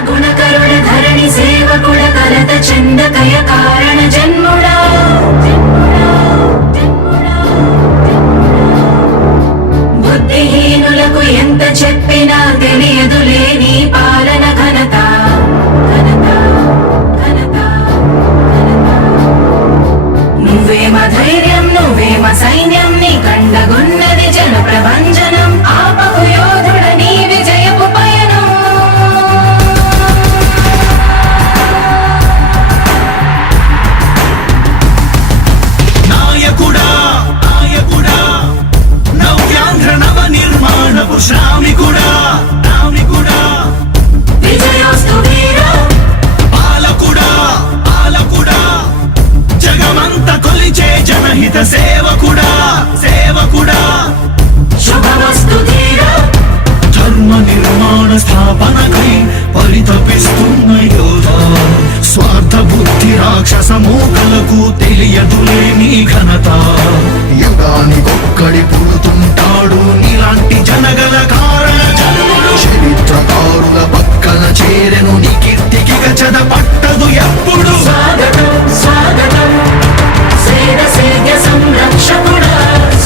గుణకరుడ ధరణి సేవకుడ కలత చందకయ కారణ జన్ముడా బుద్ధిహీనులకు ఎంత చెప్పినా తెలియదులే నీ పాలన ఘనత నువ్వేమ ధైర్యం నువ్వేమ సైన్యం నీ కండగున్నది జన ప్రభంజనం ఆపకు యోధుడ నీ విజయపు పయనం నాయకుడా నాయకుడా నవ్యాంధ్ర నవ నిర్మాణపు శ్రామికుడా రామికుడా విజయోస్తు వీరా పాలకుడా పాలకుడా జగమంత కొలిచే జనహిత సేవకుడా సేవకుడా శుభమస్తు ధీరా ధర్మ నిర్మాణ స్థాపనకై పరితపిస్తున్న యోధ స్వార్థ బుద్ధి రాక్షస మూకలకు తెలియదులే నీ ఘనత యుగానికొక్కడి పుడుతుంటాడు నీలాంటి జనగల కారణ జన్ముడు చరిత్రకారుల పక్కన చేరెను నీ కీర్తికి గచద పట్టదు ఎప్పుడు స్వాగతం స్వాగతం సేద సేద్య సంరక్షకుడా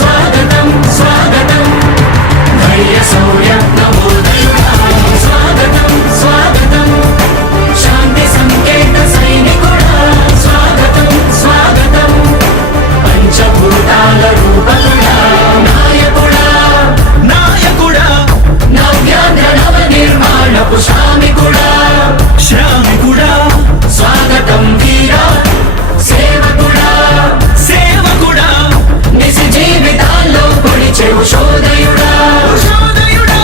స్వాగతం స్వాగతం ధైర్య శౌర్య నవోదయుడా స్వాగతం స్వాగతం శాంతి సంకేత సైనికుడా స్వాగతం స్వాగతం పంచభూతాల రూపకుడా నాయకుడా నాయకుడా నవ్యాంధ్ర నవ నిర్మాణపు శ్రామికుడా శ్రామికుడా స్వాగతం వీరా సేవకుడా సేవకుడా నిజ జీవితాల్లో పొడిచే ఉషోదయుడా ఉషోదయుడా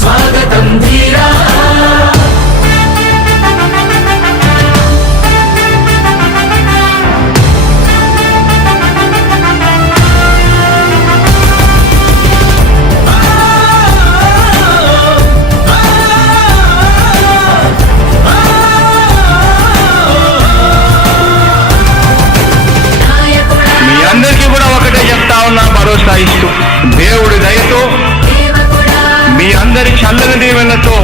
స్వాగతం ధీరా నాయకుడా మీ అందరికీ కూడా ఒకటే చెప్తా ఉన్నా భరోసా ఇస్తూ దేవుడి దయతో సేవకుడా మీ అందరి చల్లని దీవెనలతో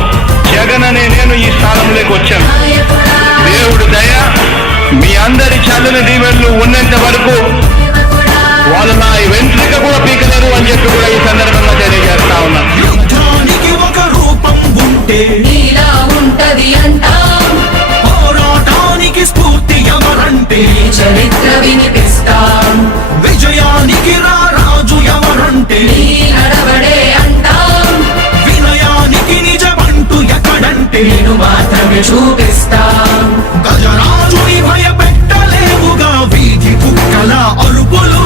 జగన్ అనే నేను ఈ స్థానంలోకి వచ్చాను. నాయకుడా దేవుడి దయ మీ అందరి చల్లని దీవెనలు ఉన్నంత వరకు సేవకుడా వాళ్ళు నా వెంట్రుక కూడా పీకలేరు అని చెప్పి కూడా ఈ సందర్భంగా తెలియజేస్తా ఉన్నా. యుద్ధానికి ఒక రూపం ఉంటే నీలా ఉంటది అంటాం పోరాటానికి స్ఫూర్తి ఎవరంటే నీ చరిత్ర వినిపిస్తాం విజయానికి రారాజు ఎవరంటే నీ నడవడే అంటాం వినయానికి నిజమంటూ ఎక్కడంటే నేను మాత్రమే చూపిస్తాం గజరాజుని భయపెట్టలేవుగా వీధి కుక్కల అరుపులు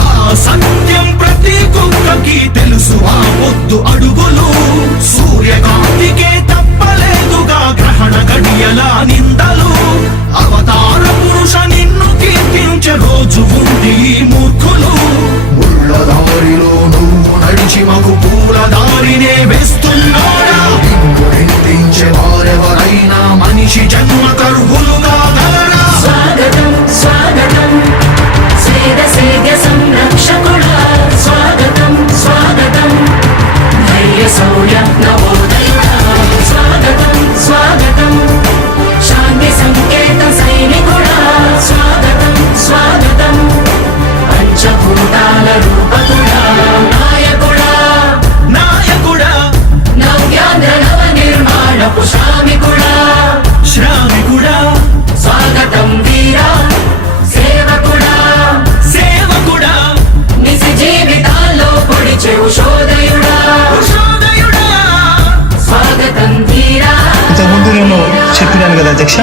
ఆ సత్యం ప్రతి కుక్కకి తెలుసు ఆ పొద్దు అడుగులు సూర్యకాంతికే తప్పలేదుగా గ్రహణ గడియల నిందలు అవతార పురుష నిన్ను కీర్తించే రోజు ఉంది ఈ మూర్ఖులు ముళ్ళ దారిలో నువ్వు నడిచి మగు పూల దారినే వేస్తున్నాడా నిన్ను నిందించే వారెవరైనా మనిషి జన్మ కర్హులుగా గలరా స్వాగతం స్వాగతం సేద సేద్య సంరక్షకుడా స్వాగతం స్వాగతం ధైర్య శౌర్య నవోదయుడా స్వాగతం స్వాగతం శాంతి సంకేత సైనికుడా స్వాగతం స్వాగతం పంచభూతాల రూపకుడా నాయకుడా నాయకుడా నవ్యాంధ్ర నవ నిర్మాణపు శ్రామికుడా శ్రామికుడా స్వాగతం వీరా సేవకుడా సేవకుడా నిజ జీవితాల్లో పొడిచే ఉషోదయుడా ఉషోదయుడా స్వాగతం ధీరా ఇంతకుముందు నేను చెప్పినాను కదా అధ్యక్ష,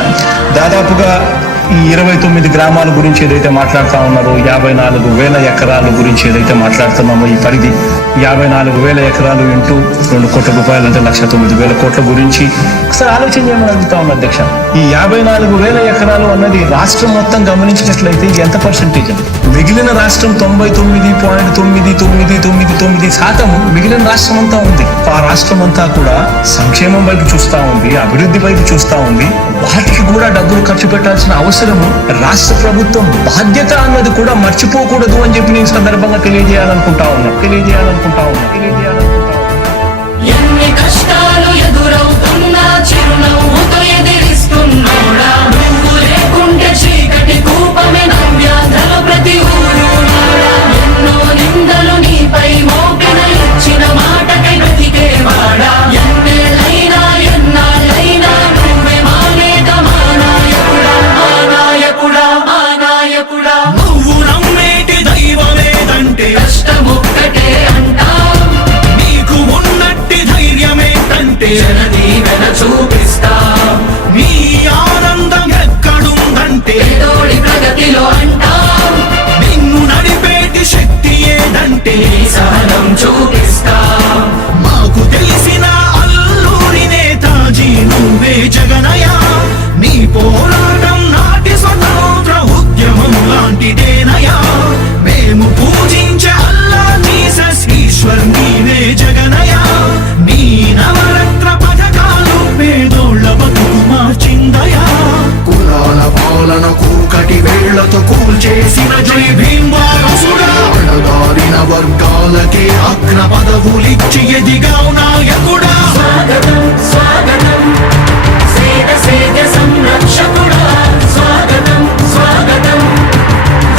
దాదాపుగా ఈ 29 గ్రామాల గురించి ఏదైతే మాట్లాడుతూ ఉన్నారో 54,000 ఎకరాల గురించి ఏదైతే మాట్లాడుతున్నామో ఈ పరిధి 54,000 ఎకరాలు ఇంటూ 2 కోట్ల రూపాయలు అంటే 1,09,000 కోట్ల గురించి ఒకసారి ఆలోచన చేయమని అడుగుతా ఉన్నా అధ్యక్ష. ఈ 54,000 ఎకరాలు అన్నది రాష్ట్రం మొత్తం గమనించినట్లయితే ఎంత పర్సెంటేజ్ అది? మిగిలిన రాష్ట్రం 99.999% మిగిలిన రాష్ట్రం అంతా ఉంది. ఆ రాష్ట్రం అంతా కూడా సంక్షేమం వైపు చూస్తా ఉంది, అభివృద్ధి వైపు చూస్తా ఉంది. వాటికి కూడా డబ్బులు ఖర్చు పెట్టాల్సిన అవసరము రాష్ట్ర ప్రభుత్వం బాధ్యత అన్నది కూడా మర్చిపోకూడదు అని చెప్పి నేను సందర్భంగా తెలియజేయాలనుకుంటా ఉన్నా. ఎన్ని కష్టాలు ఎదురవుతున్నా చిరునవ్వు దీవెన చూపిస్తాం. మీ ఆనందం ఎక్కడుందంటే పేదోడి ప్రగతిలో అంటాం. నిన్ను నడిపేటి శక్తి ఏదంటే నీ సహనం చూపిస్తాం. మాకు తెలిసిన అల్లూరి నేతాజీ నువ్వే జగనయ్య. నీ పోరాటం నాటి స్వతంత్ర ఉద్యమం లాంటిదేనయ్యా. మేము పూజించే అల్లా జీసస్ ఈశ్వర్ నీవే జగనయ్య. నీ నవరత్న పథకాలు పేదోళ్ళ బతుకు మార్చిందయా. కులాల పాలన కూకటి వేళ్లతో కూల్చేసిన జై భీమ్ వారసుడా. అణగారిన వర్గాలకే అగ్ర పదవులిచ్చి ఎదిగావు నాయకుడా. స్వాగతం స్వాగతం సేద సేద సంరక్షకుడా. స్వాగతం స్వాగతం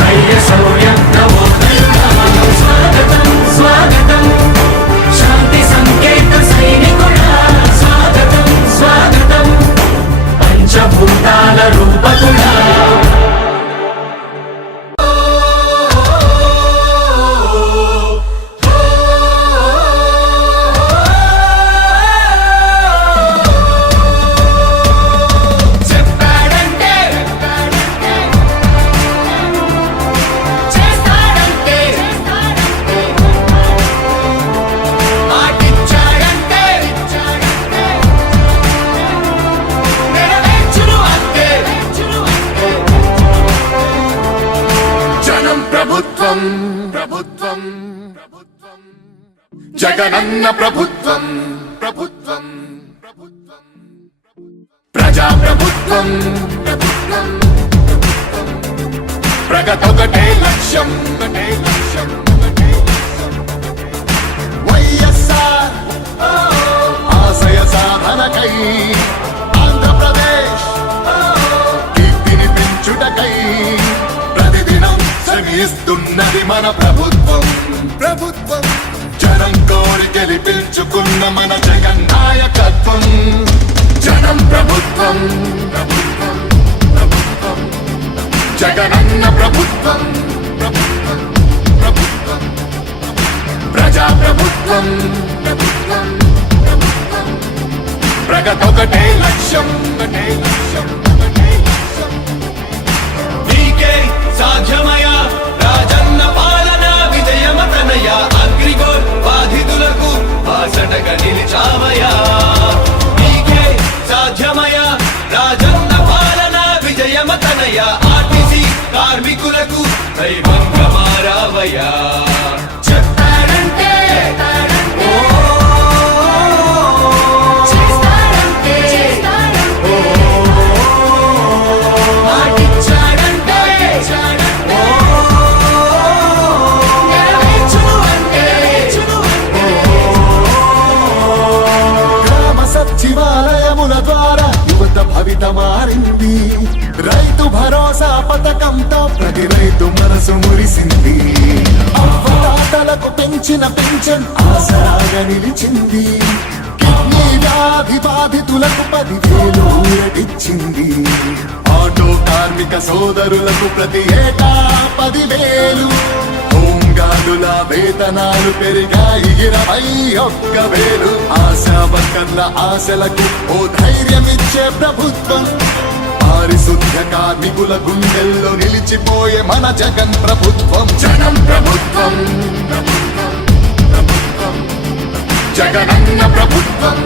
ధైర్య శౌర్య నవోదయుడా. స్వాగతం స్వాగతం శాంతి సంకేత సైనికుడా. స్వాగతం స్వాగతం పంచభూతాల రూపకుడా. చెప్పాడంటే చేస్తాడంటే మాటిచ్చాడంటే నెరవేర్చును అంతే. జనం ప్రభుత్వం ప్రభుత్వం ప్రభుత్వం జగనన్న ప్రభుత్వం ప్రభుత్వం ప్రభుత్వం ప్రజా ప్రభుత్వం ప్రభుత్వం ప్రగతొకటే లక్ష్యం ఒకటే లక్ష్యం ఒకటే లక్ష్యం. వైఎస్ఆర్ ఆశయ సాధనకై ఆంధ్రప్రదేశ్ కీర్తిని పెంచుటకై ప్రతిదినం శ్రమిస్తున్నది మన ప్రభుత్వం ప్రభుత్వం. జనం కోరి గెలిపించుకున్న మన జగన్ నాయకత్వం. జనం ప్రభుత్వం ప్రభుత్వం ప్రభుత్వం జగనన్న ప్రభుత్వం ప్రభుత్వం ప్రభుత్వం ప్రజా ప్రభుత్వం ప్రభుత్వం ప్రభుత్వం ప్రగతొకటే లక్ష్యం ఒకటే లక్ష్యం ఒకటే లక్ష్యం. నీకే సాధ్యమయ రాజన్న పాలన విజయమతనయ. అగ్రిగోల్ బాధితులకు బాసటగా నిలిచామయా. నీకే సాధ్యమయ రాజన్న పాలన విజయమతనయ. ఆర్టీసీ కార్మికులకు దైవంగా మారావయ్యా. చెప్పాడంటే చేస్తాడంటే మాటిచ్చాడంటే నెరవేర్చును అంటే. గ్రామ సచివాలయముల ద్వారా యువత భవిత మారింది. రైతు భరోసా పథకంతో ప్రతి రైతు మనసు మురిసింది. అవ్వదాతలకు పెంచిన పెన్షన్ ఆసరాగా నిలిచింది. కిడ్నీ వ్యాధి బాధితులకు 10,000 ఊరటిచ్చింది. ఆటో కార్మిక సోదరులకు ప్రతి ఏటా 10,000. హోంగార్డుల వేతనాలు పెరిగాయి 21,000. ఆశా వర్కర్ల ఆశలకు ఓ ధైర్యమిచ్చే ప్రభుత్వం. పారిశుద్ధ్య కార్మికుల గుండెల్లో నిలిచిపోయే మన జగన్ ప్రభుత్వం. జనం ప్రభుత్వం ప్రభుత్వం ప్రభుత్వం జగనన్న ప్రభుత్వం